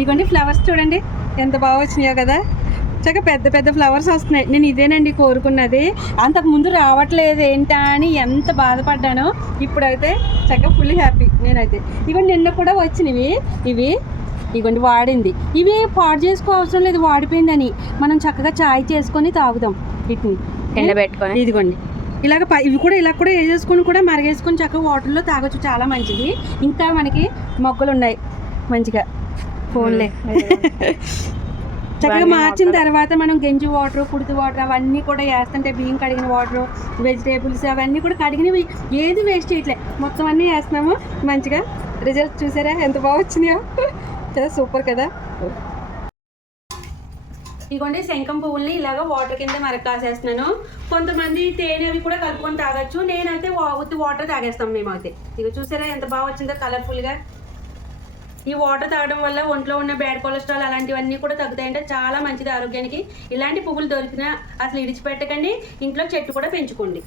ఇదిగోండి ఫ్లవర్స్ చూడండి ఎంత బాగా వచ్చినాయో కదా. చక్కగా పెద్ద పెద్ద ఫ్లవర్స్ వస్తున్నాయి. నేను ఇదేనండి కోరుకున్నది. అంతకుముందు రావట్లేదు ఏంటా అని ఎంత బాధపడ్డానో. ఇప్పుడైతే చక్కగా ఫుల్ హ్యాపీ నేనైతే. ఇవన్నీ నిన్న కూడా వచ్చినవి ఇవి. ఇదిగోండి వాడింది. ఇవి పాడు చేసుకో అవసరం లేదు, వాడిపోయిందని. మనం చక్కగా చాయ్ చేసుకొని తాగుదాం వీటిని ఎండబెట్టుకొని. ఇదిగోండి ఇలాగ ఇవి కూడా ఇలా కూడా వేసేసుకొని కూడా మరిగేసుకొని చక్కగా వాటర్లో తాగొచ్చు, చాలా మంచిది. ఇంకా మనకి మొక్కలు ఉన్నాయి మంచిగా ఫోన్లే. చక్కగా మార్చిన తర్వాత మనం గంజి వాటర్, కుడితి వాటర్ అవన్నీ కూడా వేస్తుంటే, బియ్యం కడిగిన వాటర్, వెజిటేబుల్స్ అవన్నీ కూడా కడిగినవి ఏది వేస్ట్ చేయట్లే, మొత్తం అన్నీ వేస్తున్నాము. మంచిగా రిజల్ట్ చూసారా ఎంత బాగా వచ్చినాయో కదా, సూపర్ కదా. ఇదిగోండి శంఖం పువ్వుల్ని ఇలాగ వాటర్ కింద కాసేస్తున్నాను. కొంతమంది తేనె అవి కూడా కలుపుకొని తాగొచ్చు. నేనైతే ఉత్తి వాటర్ తాగేస్తాం మేమైతే. ఇక చూసారా ఎంత బాగా వచ్చిందో కలర్ఫుల్గా. ఈ వాటర్ తాగడం వల్ల ఒంట్లో ఉన్న బ్యాడ్ కొలెస్ట్రాల్ అలాంటివన్నీ కూడా తగ్గుతాయంటే చాలా మంచిది ఆరోగ్యానికి. ఇలాంటి పువ్వులు దొరికినా అసలు ఇడిచిపెట్టకండి, ఇంట్లో చెట్టు కూడా పెంచుకోండి.